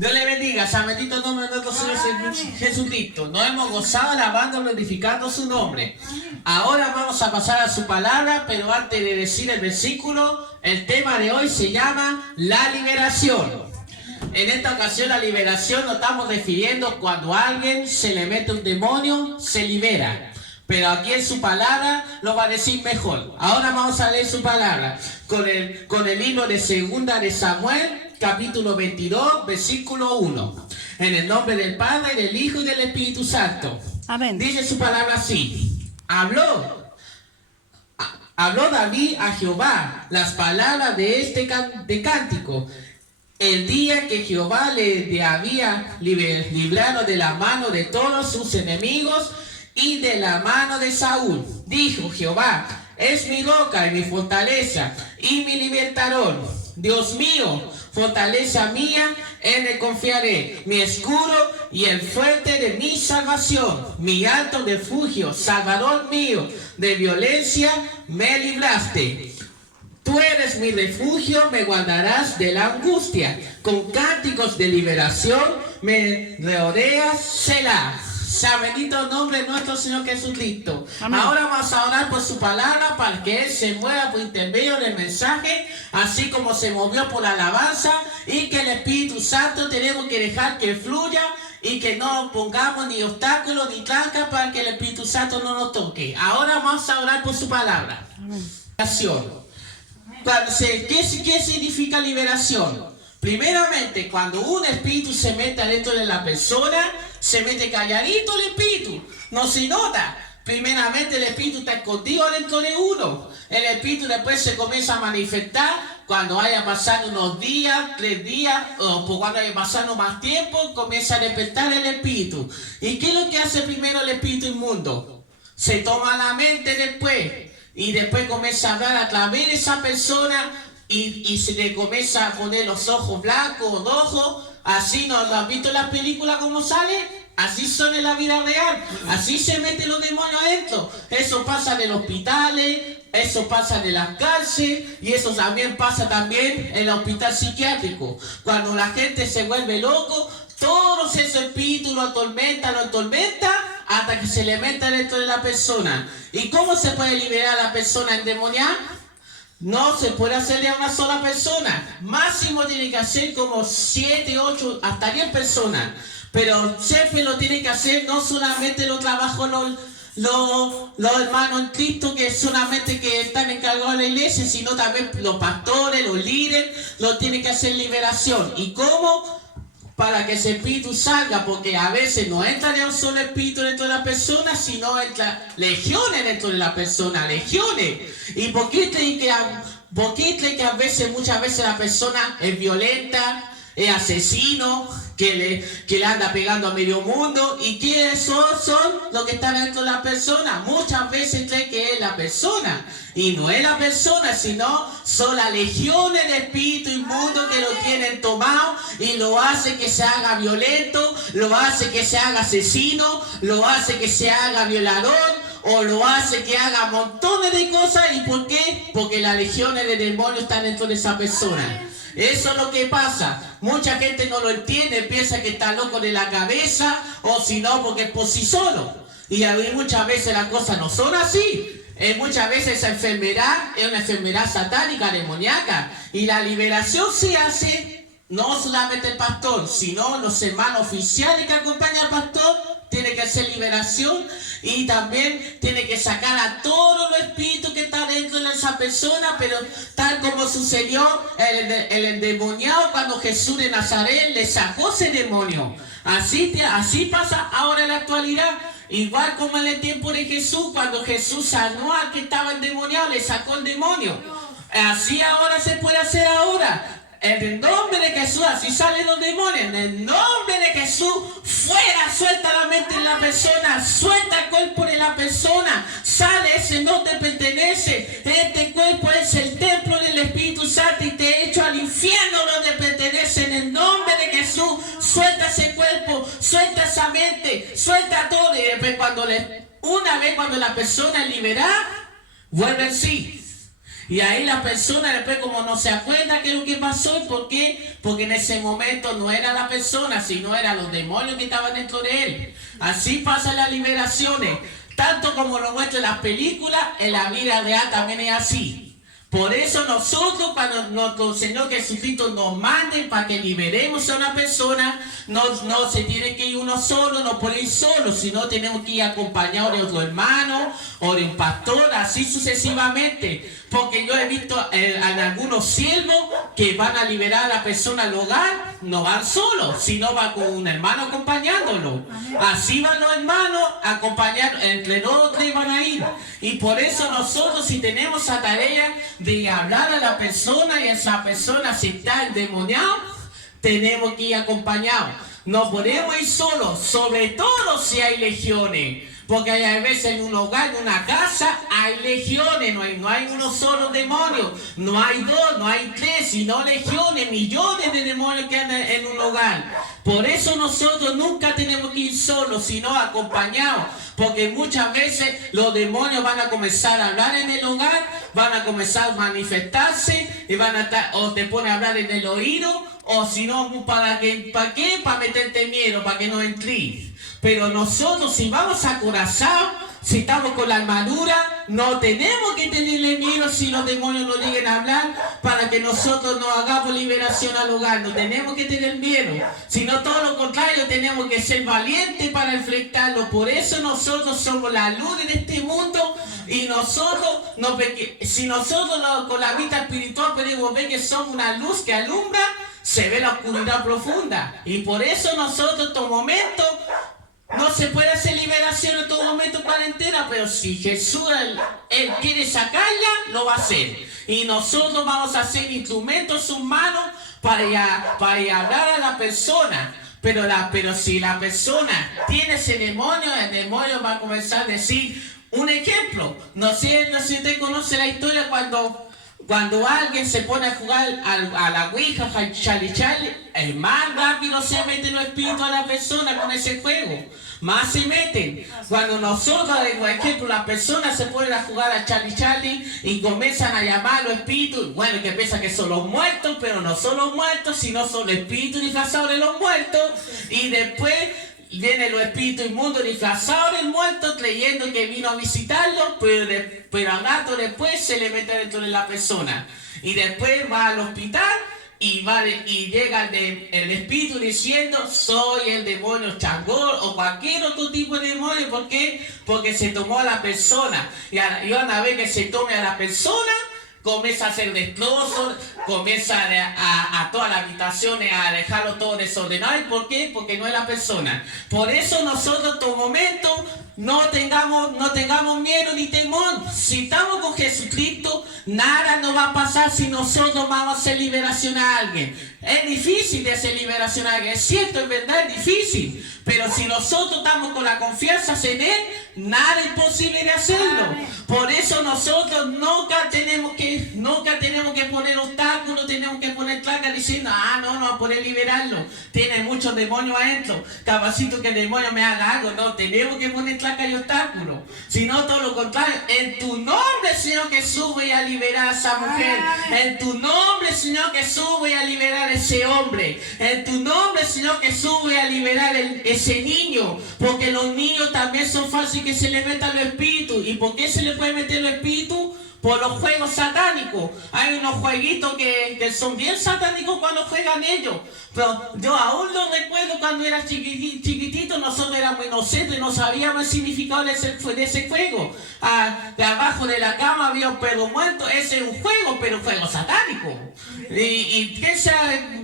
Dios le bendiga, San bendito el nombre de nuestro Señor Jesucristo. Nos hemos gozado alabando, glorificando su nombre. Ahora vamos a pasar a su palabra, pero antes de decir el versículo, el tema de hoy se llama la liberación. En esta ocasión la liberación nos estamos refiriendo cuando a alguien se le mete un demonio, se libera. Pero aquí en su palabra lo va a decir mejor. Ahora vamos a leer su palabra con el libro de Segunda de Samuel, capítulo 22, versículo 1. En el nombre del Padre, del Hijo y del Espíritu Santo. Amén. Dice su palabra así. Habló David a Jehová las palabras de este cántico. El día que Jehová le había librado de la mano de todos sus enemigos y de la mano de Saúl. Dijo Jehová: es mi roca y mi fortaleza y mi libertador. Dios mío, fortaleza mía, en él confiaré, mi escudo y el fuerte de mi salvación, mi alto refugio, salvador mío, de violencia me libraste. Tú eres mi refugio, me guardarás de la angustia, con cánticos de liberación me rodeas, Selah. Sea bendito el nombre de nuestro Señor Jesucristo. Amén. Ahora vamos a orar por su palabra para que Él se mueva por intermedio del mensaje, así como se movió por la alabanza, y que el Espíritu Santo tenemos que dejar que fluya y que no pongamos ni obstáculos ni trancas para que el Espíritu Santo no nos toque. Ahora vamos a orar por su palabra. Amén. Liberación. ¿Qué significa liberación? Primeramente, cuando un espíritu se mete dentro de la persona, se mete calladito el espíritu, no se nota. Primeramente el espíritu está escondido dentro de uno. El espíritu después se comienza a manifestar cuando haya pasado unos días, 3 días, o cuando haya pasado más tiempo, comienza a despertar el espíritu. ¿Y qué es lo que hace primero el espíritu inmundo? Se toma la mente después, y después comienza a hablar a través de esa persona, y se le comienza a poner los ojos blancos, rojos. Así ¿no lo has visto en las películas cómo sale? Así son en la vida real. Así se meten los demonios adentro. Eso pasa en los hospitales, eso pasa en las cárceles, y eso también pasa también en el hospital psiquiátrico. Cuando la gente se vuelve loco, todos esos espíritus lo atormentan hasta que se le meta dentro de la persona. ¿Y cómo se puede liberar a la persona endemoniada? No se puede hacerle a una sola persona. Máximo tiene que hacer como 7, 8, hasta 10 personas. Pero siempre lo tiene que hacer, no solamente lo trabajo los hermanos en Cristo, que solamente que están encargados de la iglesia, sino también los pastores, los líderes, lo tienen que hacer liberación. ¿Y cómo? Para que ese espíritu salga, porque a veces no entra de un solo espíritu dentro de la persona, sino entra legiones dentro de la persona, legiones. ¿Y por qué creen que muchas veces la persona es violenta, es asesino, que le anda pegando a medio mundo? ¿Y quiénes son los que están dentro de la persona? Muchas veces creen que es la persona, y no es la persona, sino son las legiones de espíritu inmundo que lo tienen tomado y lo hace que se haga violento, lo hace que se haga asesino, lo hace que se haga violador, o lo hace que haga montones de cosas. ¿Y por qué? Porque las legiones de demonios están dentro de esa persona. Eso es lo que pasa. Mucha gente no lo entiende, piensa que está loco de la cabeza, o si no, porque es por sí solo. Y a mí muchas veces las cosas no son así. Muchas veces esa enfermedad es una enfermedad satánica, demoníaca. Y la liberación se hace no solamente el pastor, sino los hermanos oficiales que acompañan al pastor. Tiene que hacer liberación, y también tiene que sacar a todos los espíritus que están dentro de esa persona. Pero tal como sucedió el endemoniado cuando Jesús de Nazaret le sacó ese demonio. Así pasa ahora en la actualidad. Igual como en el tiempo de Jesús, cuando Jesús sanó al que estaba endemoniado, le sacó el demonio. Así ahora se puede hacer ahora. En el nombre de Jesús, así salen los demonios. En el nombre de Jesús, fuera, suelta la mente de la persona, suelta el cuerpo de la persona, sale, ese no te pertenece. Este cuerpo es el templo del Espíritu Santo y te he hecho al infierno donde pertenece. En el nombre de Jesús, suelta ese cuerpo, suelta esa mente, suelta todo. Y después cuando la persona es liberada, vuelve en sí. Y ahí la persona después como no se acuerda qué es lo que pasó. ¿Y por qué? Porque en ese momento no era la persona, sino eran los demonios que estaban dentro de él. Así pasan las liberaciones. Tanto como lo muestran las películas, en la vida real también es así. Por eso nosotros, cuando nuestro Señor Jesucristo nos mande para que liberemos a una persona, no se tiene que ir uno solo, no puede ir solo, sino tenemos que ir acompañados de otro hermano o de un pastor, así sucesivamente. Porque yo he visto en algunos siervos que van a liberar a la persona al hogar, no van solos, sino van con un hermano acompañándolo. Así van los hermanos acompañados, entre los tres van a ir. Y por eso nosotros, si tenemos esa tarea de hablar a la persona y esa persona si está endemoniado, tenemos que ir acompañados. No podemos ir solos, sobre todo si hay legiones. Porque hay veces en un hogar, en una casa, hay legiones, no hay uno solo demonio, no hay dos, no hay tres, sino legiones, millones de demonios que andan en un hogar. Por eso nosotros nunca tenemos que ir solos, sino acompañados. Porque muchas veces los demonios van a comenzar a hablar en el hogar, van a comenzar a manifestarse, y van a estar, o te pone a hablar en el oído, o si no, ¿para qué? Para meterte miedo, para que no entres. Pero nosotros, si vamos acorazados, si estamos con la armadura, no tenemos que tenerle miedo si los demonios nos lleguen a hablar para que nosotros nos hagamos liberación al hogar. No tenemos que tener miedo, sino todo lo contrario, tenemos que ser valientes para enfrentarlo. Por eso nosotros somos la luz en este mundo y nosotros, si nosotros con la vista espiritual podemos ver que somos una luz que alumbra, se ve la oscuridad profunda. Y por eso nosotros en estos momentos no se puede hacer liberación en todo momento cuarentena, pero si Jesús él quiere sacarla, lo va a hacer. Y nosotros vamos a hacer instrumentos humanos para hablar a la persona. Pero si la persona tiene ese demonio, el demonio va a comenzar a decir, un ejemplo, no sé si usted conoce la historia cuando alguien se pone a jugar a la Ouija, al Charlie, más rápido se meten los espíritus a la persona con ese juego. Más se meten. Cuando nosotros, por ejemplo, las personas se ponen a jugar a Charlie y comienzan a llamar a los espíritus, bueno, que piensan que son los muertos, pero no son los muertos, sino son los espíritus disfrazados de los muertos. Y después vienen los espíritus inmundos disfrazados del muerto, creyendo que vino a visitarlo, pero al rato después se le mete dentro de la persona. Y después va al hospital y llega el espíritu diciendo, soy el demonio Changor o cualquier otro tipo de demonio. ¿Por qué? Porque se tomó a la persona. Y una vez que se tome a la persona, comienza a hacer destrozos, comienza a todas las habitaciones a dejarlo todo desordenado. ¿Y por qué? Porque no es la persona. Por eso nosotros en todo momento no tengamos miedo ni temor. Si estamos con Jesucristo, nada nos va a pasar si nosotros vamos a hacer liberación a alguien. Es difícil de hacer liberación a alguien, es cierto, es verdad, es difícil. Pero si nosotros estamos con la confianza en Él, nada es imposible de hacerlo. Por eso nosotros nunca tenemos que poner obstáculos, tenemos que poner trabas diciendo, no va a poder liberarlo. Tiene muchos demonios adentro. Capacito que el demonio me haga algo. No, tenemos que poner trabas y obstáculos. Sino todo lo contrario. En tu nombre, Señor Jesús, voy a liberar a esa mujer. En tu nombre, Señor Jesús, voy a liberar a ese hombre. En tu nombre, Señor Jesús, voy a liberar ese niño. Porque los niños también son fáciles que se les metan los espíritus. ¿Y por qué se les puede meter los espíritus? Por los juegos satánicos. Hay unos jueguitos que son bien satánicos cuando juegan ellos. Pero yo aún lo recuerdo cuando era chiquitito, nosotros éramos inocentes, no sabíamos el significado de ese juego. De abajo de la cama había un perro muerto. Ese es un juego, pero un juego satánico. ¿Y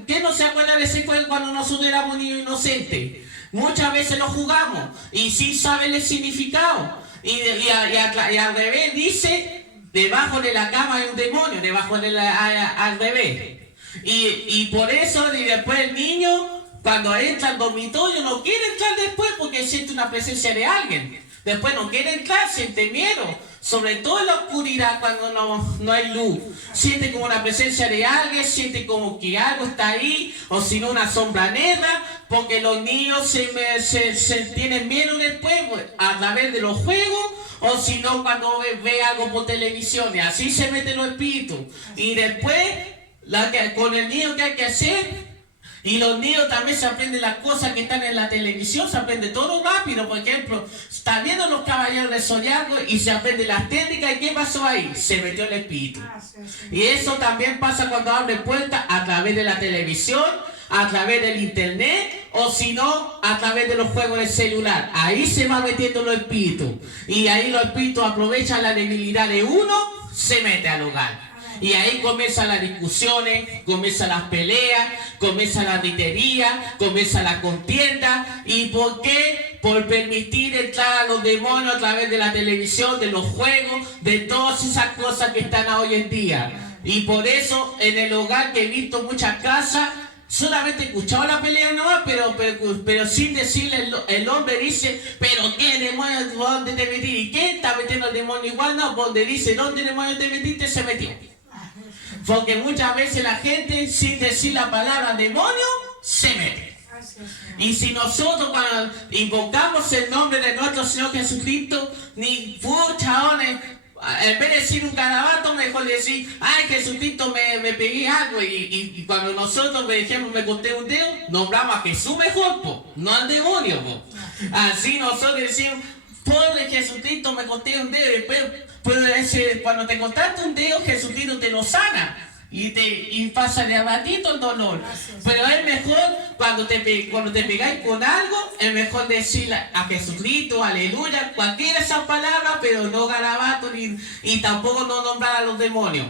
quién no se acuerda de ese juego cuando nosotros éramos niños inocentes? Muchas veces lo jugamos y sí saben el significado. Y al revés dice, debajo de la cama hay un demonio, al revés. Y por eso, y después el niño, cuando entra al dormitorio, no quiere entrar después porque siente una presencia de alguien. Después no quiere entrar, siente miedo. Sobre todo en la oscuridad, cuando no hay luz. Siente como una presencia de alguien, siente como que algo está ahí, o si no una sombra negra. porque los niños se tienen miedo después a través de los juegos, o si no cuando ve algo por televisión, y así se meten los espíritus. Y después, con el niño que hay que hacer, y los niños también se aprenden las cosas que están en la televisión, se aprende todo rápido. Por ejemplo, está viendo los Caballeros del Zodiaco y se aprende las técnicas. ¿Y qué pasó ahí? Se metió el espíritu. Y eso también pasa cuando abre puertas a través de la televisión, a través del internet, o si no, a través de los juegos de celular. Ahí se va metiendo los espíritus. Y ahí los espíritus aprovechan la debilidad de uno, se mete al hogar. Y ahí comienzan las discusiones, comienzan las peleas, comienza la gritería, comienza la contienda. ¿Y por qué? Por permitir entrar a los demonios a través de la televisión, de los juegos, de todas esas cosas que están hoy en día. Y por eso en el hogar, que he visto muchas casas, solamente he escuchado la pelea nomás, pero sin decirle, el hombre dice, pero ¿qué demonios, dónde te metiste? ¿Y qué está metiendo el demonio igual? No, donde dice, ¿dónde demonios te metiste? Se metió. Porque muchas veces la gente, sin decir la palabra demonio, se mete. Y si nosotros cuando invocamos el nombre de nuestro Señor Jesucristo, ni chaones, en vez de decir un garabato, mejor decir, ay, Jesucristo, me pegué algo. Y cuando nosotros, por ejemplo, me corté un dedo, nombramos a Jesús mejor, no al demonio. Así nosotros decimos, pobre Jesucristo, me corté un dedo. Y después, cuando te cortaste un dedo, Jesucristo te lo sana. Y pasa de ratito el dolor. Pero es mejor cuando te pegáis con algo, es mejor decirle a Jesucristo, aleluya, cualquiera de esas palabras, pero no garabato y tampoco no nombrar a los demonios.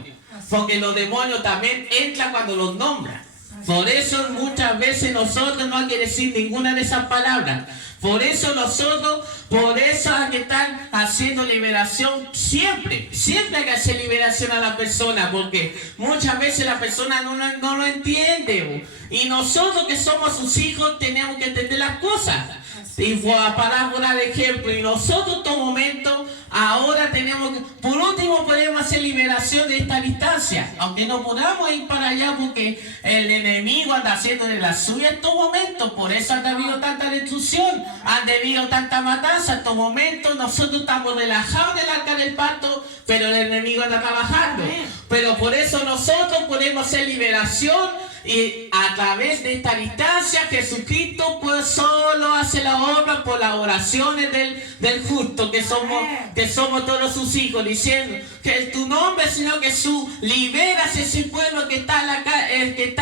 Porque los demonios también entran cuando los nombran. Por eso muchas veces nosotros no hay que decir ninguna de esas palabras. Por eso hay que estar haciendo liberación siempre. Siempre hay que hacer liberación a la persona, porque muchas veces la persona no lo entiende. Y nosotros que somos sus hijos tenemos que entender las cosas. Y para dar ejemplo, y nosotros en todo momento, ahora por último podemos hacer liberación de esta distancia, aunque no podamos ir para allá porque el enemigo anda haciendo de la suya en todo momento. Por eso han habido tanta destrucción, han habido tanta matanza. En todo momento nosotros estamos relajados del arca del pacto, pero el enemigo anda trabajando. Pero por eso nosotros podemos hacer liberación. Y a través de esta distancia, Jesucristo pues solo hace la obra por las oraciones del justo, que somos todos sus hijos, diciendo que en tu nombre, Señor Jesús, liberas ese pueblo que está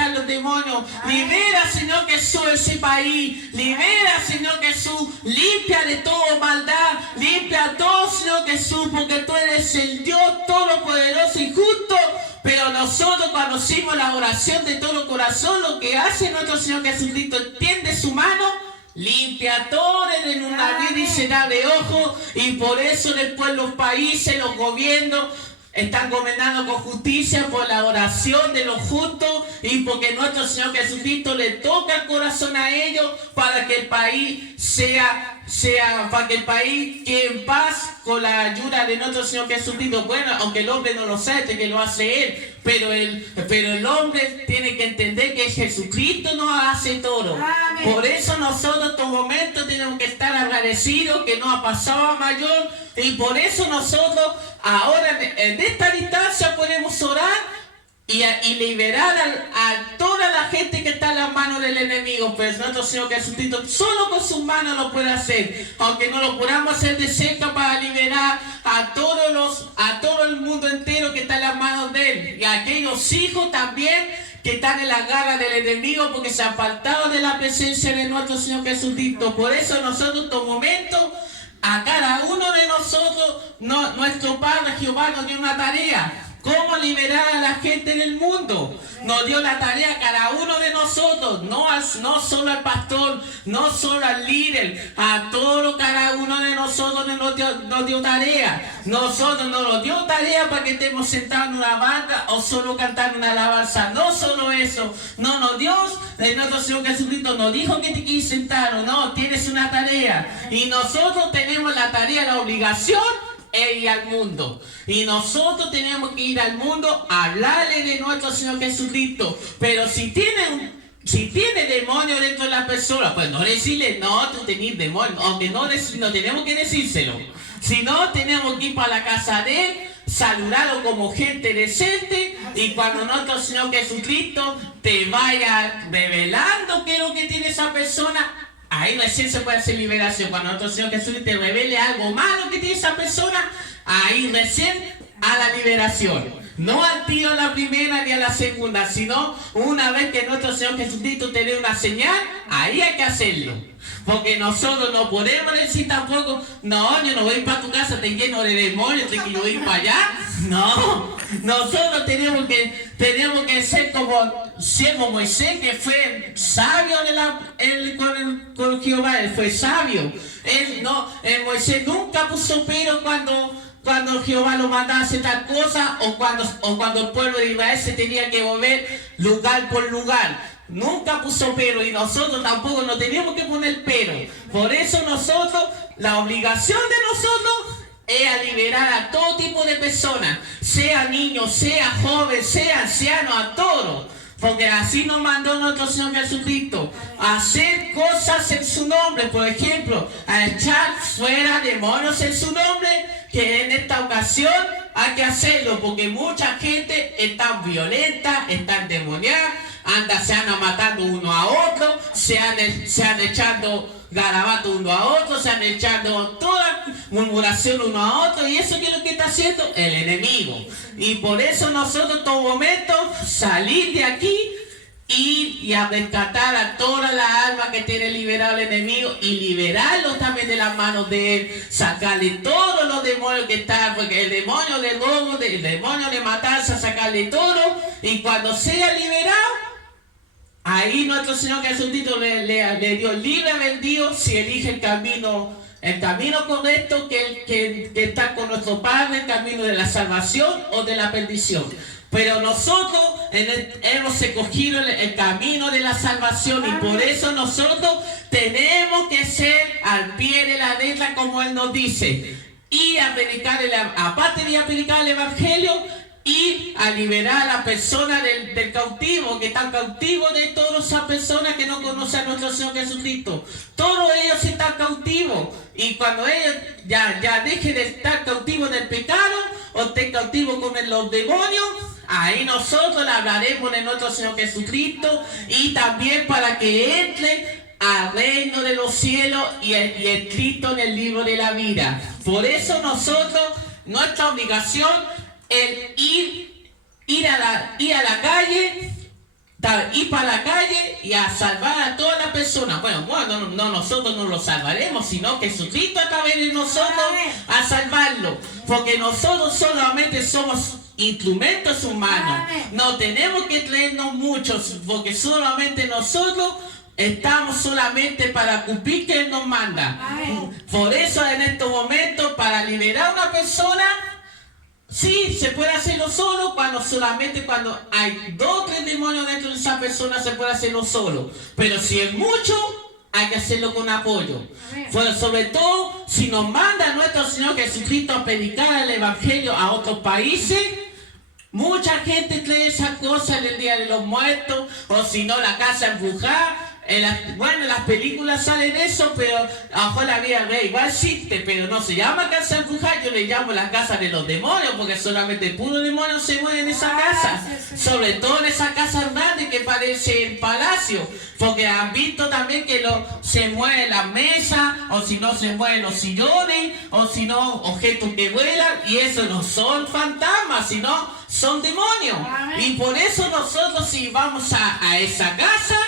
en los demonios. Libera, Señor Jesús, ese país. Libera, Señor Jesús, limpia de toda maldad. Limpia todo, Señor Jesús, porque tú eres el Dios todopoderoso y justo. Pero nosotros cuando hacemos la oración de todo corazón, lo que hace nuestro Señor Jesucristo, extiende su mano, limpia todo en una vida y se da de ojo. Y por eso después los países, los gobiernos, están gobernando con justicia por la oración de los justos y porque nuestro Señor Jesucristo le toca el corazón a ellos para que el país para que el país quede en paz con la ayuda de nuestro Señor Jesucristo. Bueno, aunque el hombre no lo sabe, que lo hace Él, pero el hombre tiene que entender que Jesucristo nos hace todo. Amén. Por eso nosotros en todo momento tenemos que estar agradecidos que nos ha pasado a mayor, y por eso nosotros ahora en esta distancia podemos orar y liberar a toda la gente que está en las manos del enemigo. Pues nuestro Señor Jesucristo solo con sus manos lo puede hacer, aunque no lo podamos hacer de cerca, para liberar a todo el mundo entero que está en las manos de Él, y a aquellos hijos también que están en la garra del enemigo porque se han apartado de la presencia de nuestro Señor Jesucristo. Por eso nosotros en todo momento, a cada uno de nosotros, nuestro Padre Jehová nos dio una tarea. ¿Cómo liberar a la gente del mundo? Nos dio la tarea a cada uno de nosotros, no solo al pastor, no solo al líder, a cada uno de nosotros nos dio tarea. Nosotros no nos dio tarea para que estemos sentados en una banca o solo cantando una alabanza. No solo eso, Dios, nuestro Señor Jesucristo nos dijo que te quieres sentar, no, tienes una tarea. Y nosotros tenemos la tarea, la obligación, es ir al mundo. Y nosotros tenemos que ir al mundo a hablarle de nuestro Señor Jesucristo. Pero si tienen si tiene demonio dentro de la persona, pues no decirle, no, tú tenés demonio, aunque no tenemos que decírselo, sino tenemos que ir para la casa de él, saludarlo como gente decente, y cuando nuestro Señor Jesucristo te vaya revelando qué es lo que tiene esa persona, ahí recién se puede hacer liberación. Cuando nuestro Señor Jesucristo te revele algo malo que tiene esa persona, ahí recién a la liberación. No al tiro a la primera ni a la segunda, sino una vez que nuestro Señor Jesucristo te dé una señal, ahí hay que hacerlo. Porque nosotros no podemos decir tampoco, no, yo no voy para tu casa, te lleno de demonios, te quiero ir para allá. No, nosotros tenemos que ser como Moisés, que fue sabio con Jehová, él fue sabio. Moisés nunca puso pero cuando Jehová lo mandaba a hacer tal cosa, o cuando el pueblo de Israel se tenía que mover lugar por lugar. Nunca puso pero, y nosotros tampoco no teníamos que poner pero. Por eso la obligación de nosotros es a liberar a todo tipo de personas, sea niño, sea joven, sea anciano, a todos. Porque así nos mandó nuestro Señor Jesucristo a hacer cosas en su nombre. Por ejemplo, a echar fuera demonios en su nombre, que en esta ocasión hay que hacerlo, porque mucha gente está violenta, está endemoniada, se andan matando uno a otro, se han echando garabato uno a otro, se han echado toda murmuración uno a otro, y eso es lo que está haciendo el enemigo. Y por eso nosotros en todo momento salir de aquí y a rescatar a toda la alma que tiene liberado el enemigo, y liberarlo también de las manos de él, sacarle todos los demonios que están, porque el demonio de robo, el demonio de matanza, sacarle todo, y cuando sea liberado, ahí nuestro Señor Jesucristo le dio libre albedrío si elige el camino correcto, que está con nuestro Padre, el camino de la salvación o de la perdición. Pero nosotros hemos escogido el camino de la salvación, y por eso nosotros tenemos que ser al pie de la letra como Él nos dice, y a predicar, aparte de predicar el Evangelio, y a liberar a la persona del cautivo, que están cautivos de todas esas personas que no conocen a nuestro Señor Jesucristo. Todos ellos están cautivos, y cuando ellos ya dejen de estar cautivos del pecado o estén cautivos con los demonios, ahí nosotros le hablaremos de nuestro Señor Jesucristo, y también para que entre al reino de los cielos y escrito en el libro de la vida. Por eso nosotros, nuestra obligación, el ir a la calle, ir para la calle y a salvar a todas las personas. Bueno, no nosotros no lo salvaremos, sino que Jesucristo a través de nosotros a salvarlo, porque nosotros solamente somos instrumentos humanos. No tenemos que creernos muchos, porque solamente nosotros estamos solamente para cumplir que Él nos manda. Por eso en estos momentos, para liberar a una persona, sí, se puede hacerlo solo, solamente cuando hay 2 o 3 demonios dentro de esa persona se puede hacerlo solo. Pero si es mucho, hay que hacerlo con apoyo. Pues sobre todo, si nos manda nuestro Señor Jesucristo a predicar el Evangelio a otros países, mucha gente cree esas cosas en el Día de los Muertos, o si no, la casa embrujada. En las películas salen eso, pero a lo la vida real igual existe, pero no se llama casa embrujada, yo le llamo la casa de los demonios, porque solamente puro demonio se mueve en esa casa, sobre todo en esa casa grande que parece el palacio, porque han visto también que se mueven las mesas, o si no se mueven los sillones, o si no objetos que vuelan, y eso no son fantasmas, sino son demonios. Y por eso nosotros, si vamos a esa casa,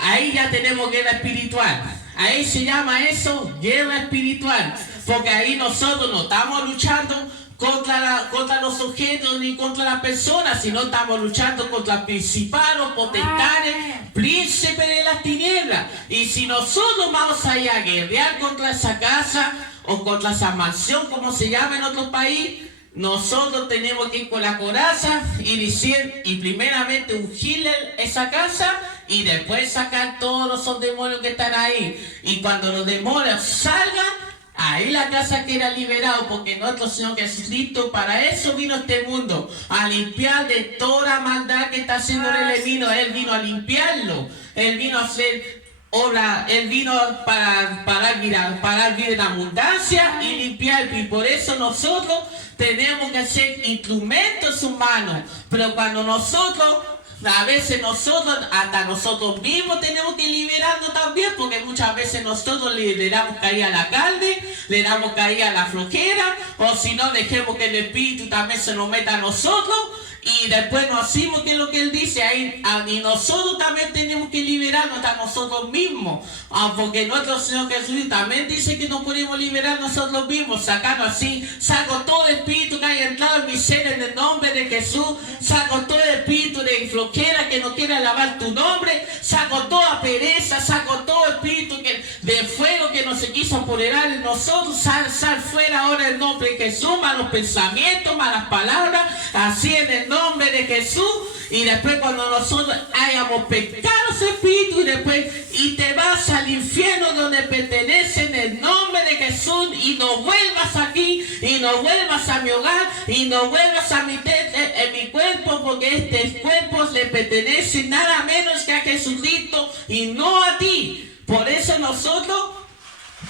ahí ya tenemos guerra espiritual. Ahí se llama eso guerra espiritual. Porque ahí nosotros no estamos luchando contra los objetos ni contra las personas, sino estamos luchando contra principados, potestades, príncipes de las tinieblas. Y si nosotros vamos a ir a guerrear contra esa casa o contra esa mansión, como se llama en otro país, nosotros tenemos que ir con la coraza y primeramente ungirle esa casa, y después sacar todos los demonios que están ahí. Y cuando los demonios salgan, ahí la casa queda liberado, porque nuestro Señor Jesucristo para eso vino a este mundo, a limpiar de toda maldad que está haciendo el enemigo. Él vino a limpiarlo, Él vino a hacer obra, Él vino para vivir en abundancia y limpiar, y por eso nosotros tenemos que ser instrumentos humanos. Pero cuando nosotros, a veces nosotros, hasta nosotros mismos tenemos que liberarnos también, porque muchas veces nosotros le damos caída a la carne, le damos caída a la flojera, o si no, dejemos que el Espíritu también se nos meta a nosotros, y después nos hacemos que es lo que Él dice ahí, y nosotros también tenemos que liberarnos a nosotros mismos, porque nuestro Señor Jesús también dice que nos podemos liberar nosotros mismos, sacando así, saco todo el espíritu que haya entrado en mi ser en el nombre de Jesús, saco todo el espíritu de flojera que no quiere alabar tu nombre, saco toda pereza, saco todo espíritu de fuego que no se quiso apoderar en nosotros, sal fuera ahora en el nombre de Jesús, malos pensamientos, malas palabras, así en el nombre de Jesús. Y después cuando nosotros hayamos pecado ese espíritu, y te vas al infierno donde pertenece en el nombre de Jesús, y no vuelvas aquí, y no vuelvas a mi hogar, y no vuelvas a meter en mi cuerpo, porque este cuerpo le pertenece nada menos que a Jesucristo y no a ti. Por eso nosotros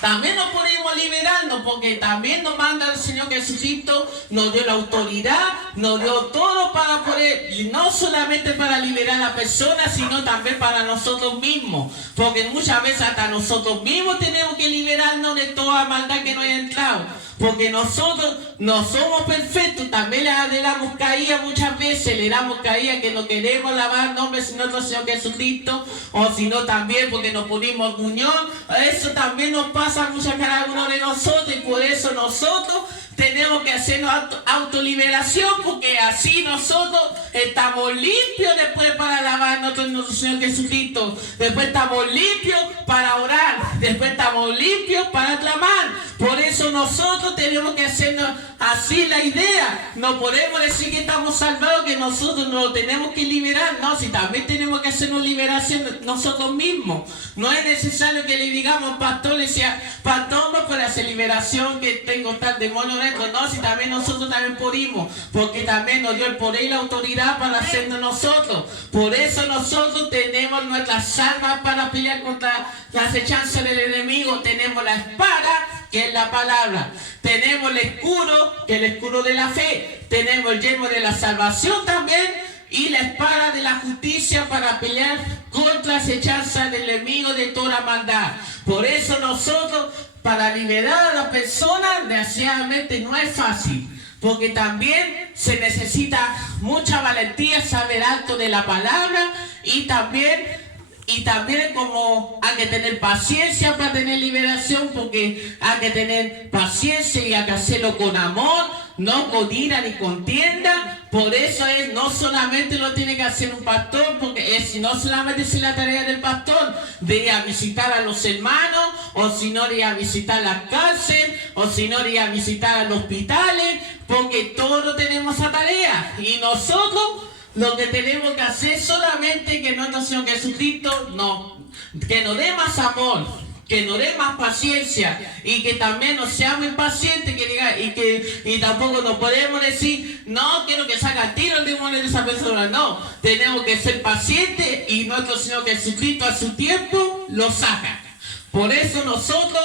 también nos podemos liberarnos, porque también nos manda el Señor Jesucristo, nos dio la autoridad, nos dio todo para poder, y no solamente para liberar a la persona, sino también para nosotros mismos, porque muchas veces hasta nosotros mismos tenemos que liberarnos de toda maldad que nos haya entrado, porque nosotros no somos perfectos, también le damos caída muchas veces, le damos caída que no queremos lavar nombre de nuestro Señor Jesucristo, o si no también porque nos ponemos muñón. Eso también nos pasa mucho a cada uno de nosotros, y por eso nosotros tenemos que hacernos autoliberación, porque así nosotros estamos limpios después para alabar a nuestro Señor Jesucristo, después estamos limpios para orar, después estamos limpios para clamar. Por eso nosotros tenemos que hacernos así la idea. No podemos decir que estamos salvados, que nosotros nos tenemos que liberar. No, si también tenemos que hacernos liberación nosotros mismos. No es necesario que le digamos pastor, le decía, pastor, no puede hacer liberación, que tengo tal demonio dentro. No, si también nosotros también podemos, porque también nos dio el poder y la autoridad para hacernos nosotros. Por eso nosotros tenemos nuestras armas para pelear contra las acechanzas del enemigo. Tenemos la espada, que es la palabra. Tenemos el escudo, que es el escudo de la fe. Tenemos el yelmo de la salvación también, y la espada de la justicia para pelear contra las acechanzas del enemigo de toda maldad. Por eso nosotros, para liberar a la persona, desgraciadamente no es fácil, porque también se necesita mucha valentía, saber alto de la palabra, y también como hay que tener paciencia para tener liberación, porque hay que tener paciencia y hay que hacerlo con amor, no con ira ni contienda. Por eso no solamente lo tiene que hacer un pastor, porque no solamente es la tarea del pastor de ir a visitar a los hermanos, o si no de ir a visitar las cárceles, o si no de ir a visitar a los hospitales, porque todos tenemos esa tarea, y nosotros lo que tenemos que hacer solamente que nuestro Señor Jesucristo que nos dé más amor, que nos dé más paciencia, y que también no seamos impacientes, y tampoco nos podemos decir, no quiero que salga el tiro el demonio de esa persona. No, tenemos que ser pacientes, y nuestro Señor Jesucristo a su tiempo lo saca. Por eso nosotros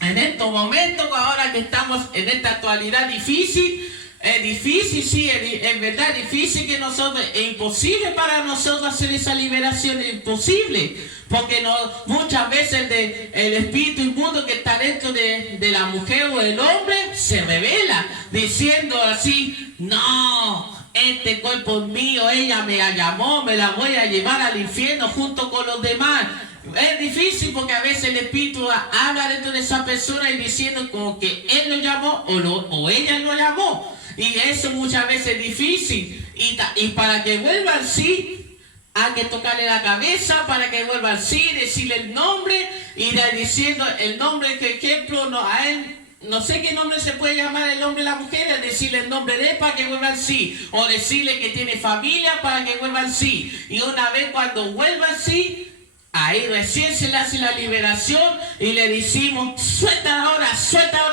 en estos momentos, ahora que estamos en esta actualidad difícil, es difícil, sí, es verdad difícil, que nosotros, es imposible para nosotros hacer esa liberación, es imposible, porque muchas veces el espíritu inmundo que está dentro de la mujer o del hombre se revela, diciendo así, no, este cuerpo es mío, ella me llamó, me la voy a llevar al infierno junto con los demás. Es difícil, porque a veces el espíritu habla dentro de esa persona y diciendo como que él lo llamó o ella lo llamó. Y eso muchas veces es difícil. Y para que vuelva al sí, hay que tocarle la cabeza para que vuelva al sí, decirle el nombre, y diciendo el nombre, que ejemplo, a él, no sé qué nombre se puede llamar el hombre de la mujer, es decirle el nombre de él para que vuelva al sí, o decirle que tiene familia para que vuelva al sí. Y una vez cuando vuelva al sí, Ahí recién se le hace la liberación y le decimos, suelta ahora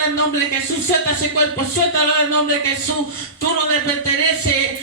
en nombre de Jesús, suelta ese cuerpo, suelta ahora en nombre de Jesús, tú no le perteneces,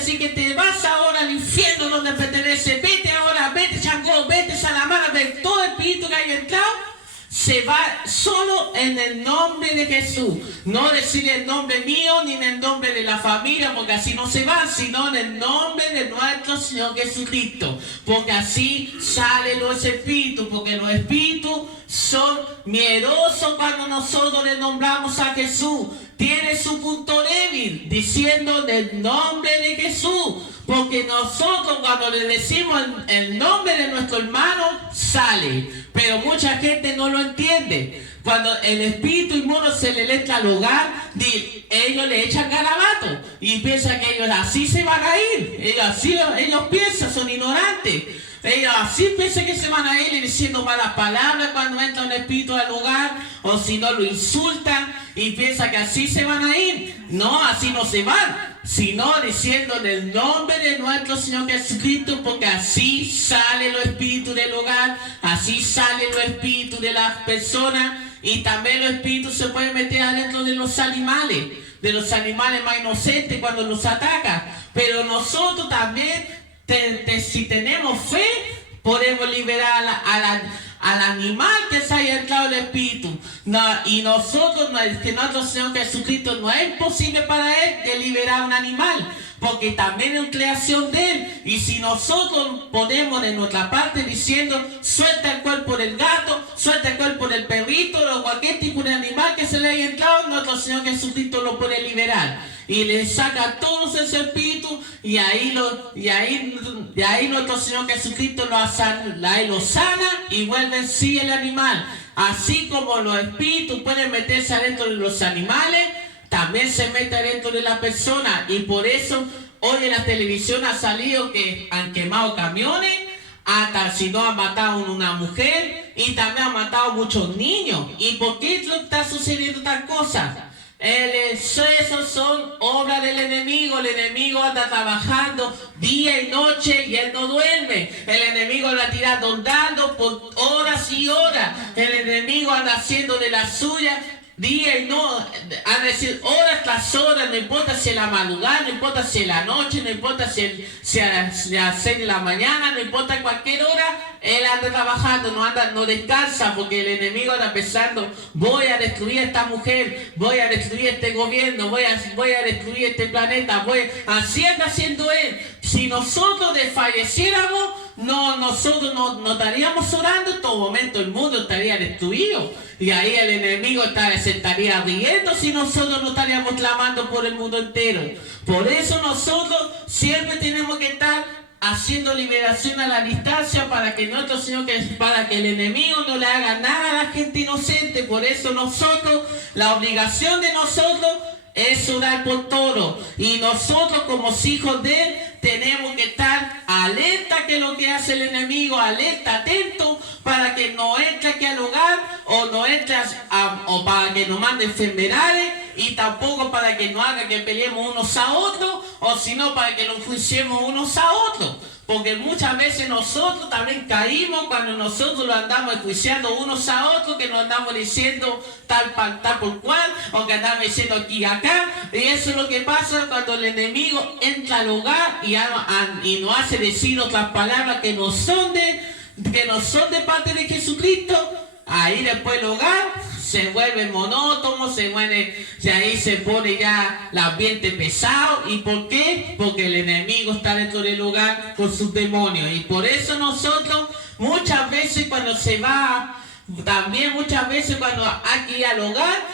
así que te vas ahora al infierno donde pertenece, vete ahora, vete Changó, vete Salamana, de todo espíritu que hay entrado. Se va solo en el nombre de Jesús. No decir el nombre mío ni en el nombre de la familia, porque así no se van, sino en el nombre de nuestro Señor Jesucristo. Porque así salen los espíritus, porque los espíritus son miedosos cuando nosotros le nombramos a Jesús. Tiene su punto débil, diciendo en el nombre de Jesús. Porque nosotros cuando le decimos el nombre de nuestro hermano, sale. Pero mucha gente no lo entiende. Cuando el espíritu inmundo se le entra al hogar, ellos le echan garabato. Y piensan que ellos así se van a ir. Ellos piensan, son ignorantes. Ellos así piensan que se van a ir diciendo malas palabras cuando entra un espíritu al hogar. O si no lo insultan y piensan que así se van a ir. No, así no se van. Sino diciendo en el nombre de nuestro Señor Jesucristo, porque así sale los espíritus del hogar, así salen los espíritus de las personas, y también los espíritus se pueden meter adentro de los animales más inocentes cuando los atacan. Pero nosotros también, si tenemos fe, podemos liberar al animal que se haya entrado el espíritu. Y nosotros, que nuestro Señor Jesucristo, no es imposible para Él de liberar un animal, porque también es creación de Él. Y si nosotros ponemos de nuestra parte diciendo, suelta el cuerpo del gato, suelta el cuerpo del perrito, o cualquier tipo de animal que se le haya entrado, nuestro Señor Jesucristo lo puede liberar. Y le saca todos esos espíritus, y ahí nuestro Señor Jesucristo lo sana y vuelve en sí el animal. Así como los espíritus pueden meterse adentro de los animales, también se mete adentro de la persona. Y por eso hoy en la televisión ha salido que han quemado camiones, hasta si no han matado a una mujer, y también han matado a muchos niños. ¿Y por qué está sucediendo tal cosa? Esos son obras del enemigo. El enemigo anda trabajando día y noche y él no duerme. El enemigo anda tirando dardos por horas y horas. El enemigo anda haciendo de la suya día y no, a decir horas tras horas, no importa si es la madrugada, no importa si es la noche, no importa si es a las 6 de la mañana, no importa cualquier hora, él anda trabajando, no descansa, porque el enemigo anda pensando, voy a destruir a esta mujer, voy a destruir este gobierno, voy a destruir este planeta, así anda haciendo él. Si nosotros desfalleciéramos, nosotros no estaríamos orando, en todo momento el mundo estaría destruido. Y ahí el enemigo se estaría riendo si nosotros no estaríamos clamando por el mundo entero. Por eso nosotros siempre tenemos que estar haciendo liberación a la distancia para que para que el enemigo no le haga nada a la gente inocente. Por eso la obligación de nosotros es orar por todo. Y nosotros como hijos de Él tenemos que estar alerta que lo que hace el enemigo, alerta, atento, para que no entre aquí al hogar, o no entre o para que no mande enfermedades, y tampoco para que no haga que peleemos unos a otros, o sino para que nos juiciemos unos a otros. Porque muchas veces nosotros también caímos cuando nosotros lo andamos enjuiciando unos a otros, que nos andamos diciendo tal por cual, o que andamos diciendo aquí y acá. Y eso es lo que pasa cuando el enemigo entra al hogar y nos hace decir otras palabras que no son de parte de Jesucristo. Ahí después el hogar se vuelve monótono, ahí se pone ya el ambiente pesado. ¿Y por qué? Porque el enemigo está dentro del hogar con sus demonios. Y por eso nosotros muchas veces cuando hay que ir al hogar,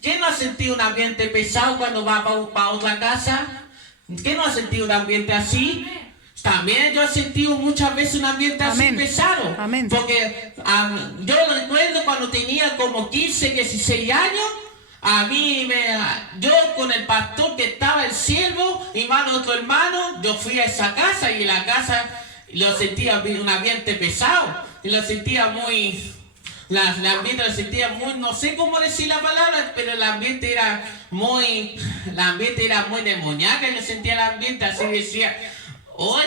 ¿quién no ha sentido un ambiente pesado cuando va para otra casa? ¿Quién no ha sentido un ambiente así? También yo he sentido muchas veces un ambiente así pesado. Amén. Porque yo recuerdo cuando tenía como 15, 16 años, yo con el pastor que estaba el siervo y más otro hermano, yo fui a esa casa, y en la casa lo sentía un ambiente pesado. Y lo sentía muy... El ambiente lo sentía muy, no sé cómo decir la palabra, pero el ambiente era muy demoníaco. Yo sentía el ambiente así, decía... yo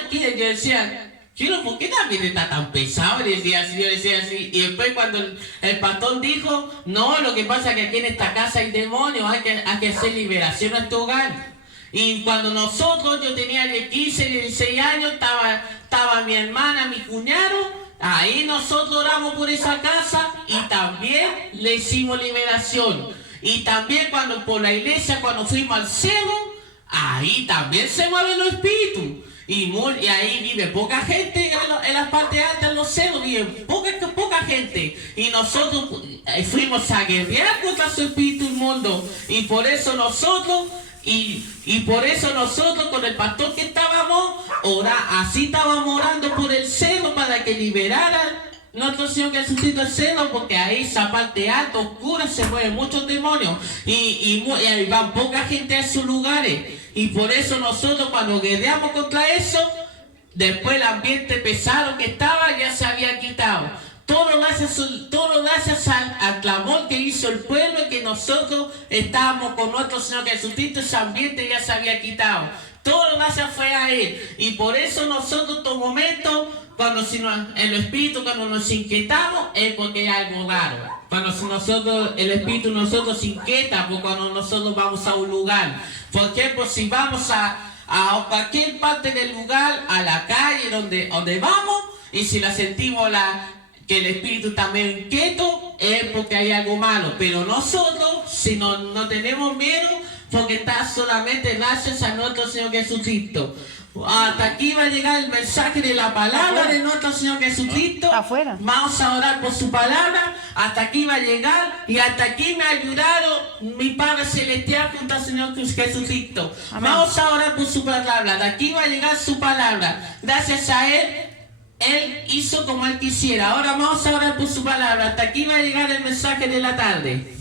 decía, Chino, ¿por qué también está tan pesado? Le decía así, yo decía así. Y después cuando el pastor dijo, no, lo que pasa es que aquí en esta casa hay demonios, hay que hacer liberación a este hogar. Y cuando nosotros, yo tenía de 15, 16 años, estaba mi hermana, mi cuñado, ahí nosotros oramos por esa casa y también le hicimos liberación. Y también cuando por la iglesia, cuando fuimos al cerro, ahí también se mueven los espíritus. Y ahí vive poca gente en las partes altas, en los cerros, vive poca gente. Y nosotros fuimos a guerrear contra su espíritu inmundo. Y por eso nosotros, con el pastor que estábamos, así estábamos orando por el cerro para que liberara nuestro Señor Jesucristo el cerro, porque ahí esa parte alta, oscura, se mueven muchos demonios. Y ahí van poca gente a esos lugares. Y por eso nosotros cuando guerreamos contra eso, después el ambiente pesado que estaba ya se había quitado. Todo gracias al clamor que hizo el pueblo y que nosotros estábamos con nuestro Señor Jesucristo, ese ambiente ya se había quitado. Todo gracias fue a Él. Y por eso nosotros estos momentos, en el espíritu, cuando nos inquietamos, es porque hay algo raro. El espíritu nosotros se inquieta, porque cuando nosotros vamos a un lugar. ¿Por qué? Pues si vamos a cualquier parte del lugar, a la calle donde vamos, y si la sentimos que el espíritu está medio inquieto, es porque hay algo malo. Pero nosotros, si no tenemos miedo, porque está solamente gracias a nuestro Señor Jesucristo. Hasta aquí va a llegar el mensaje de la palabra de nuestro Señor Jesucristo. Afuera. Vamos a orar por su palabra. Hasta aquí va a llegar. Y hasta aquí me ha ayudado mi Padre Celestial junto al Señor Jesucristo. Amén. Vamos a orar por su palabra. Hasta aquí va a llegar su palabra. Gracias a Él hizo como Él quisiera. Ahora vamos a orar por su palabra. Hasta aquí va a llegar el mensaje de la tarde.